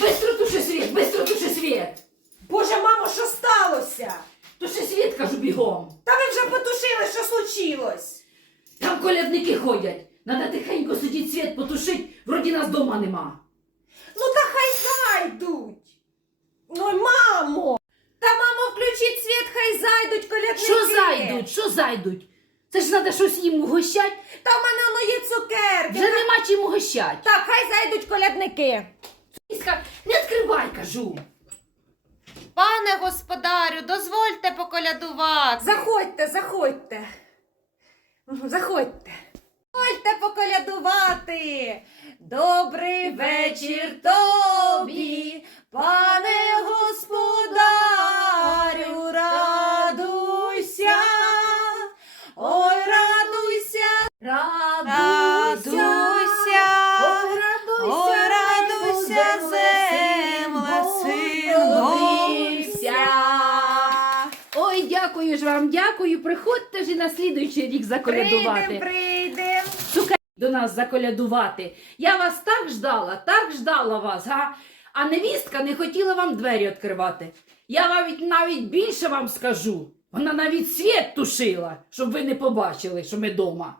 Бистро туши світ, бистро туши світ. Боже, мамо, що сталося? Туши світ, кажу бігом. Та ви вже потушили, що случилось? Там колядники ходять. Надо тихенько сидіть світ потушить, вроді нас дома нема. Ну та хай зайдуть. Ой, мамо! Та мамо, включіть світ, хай зайдуть колядники. Що зайдуть, що зайдуть? Це ж треба щось їм угощать. Та в мене воно є цукерки. Вже нема чим угощать. Так, хай зайдуть колядники. Не відкривай, кажу. Пане господарю, дозвольте поколядувати. Заходьте, заходьте. Заходьте. Заходьте поколядувати. Добрий вечір тобі, пане господарю, радуйся. Ой, радуйся, радуйся. Радуйся, земле, син родився. Ой, дякую ж вам, дякую. Приходьте ж і на слідуючий рік заколядувати. Прийдем, прийдем. Цукерки до нас заколядувати. Я вас так ждала, так ждала вас, га? А невістка не хотіла вам двері відкривати. Я навіть навіть більше вам скажу. Вона навіть світ тушила, щоб ви не побачили, що ми дома.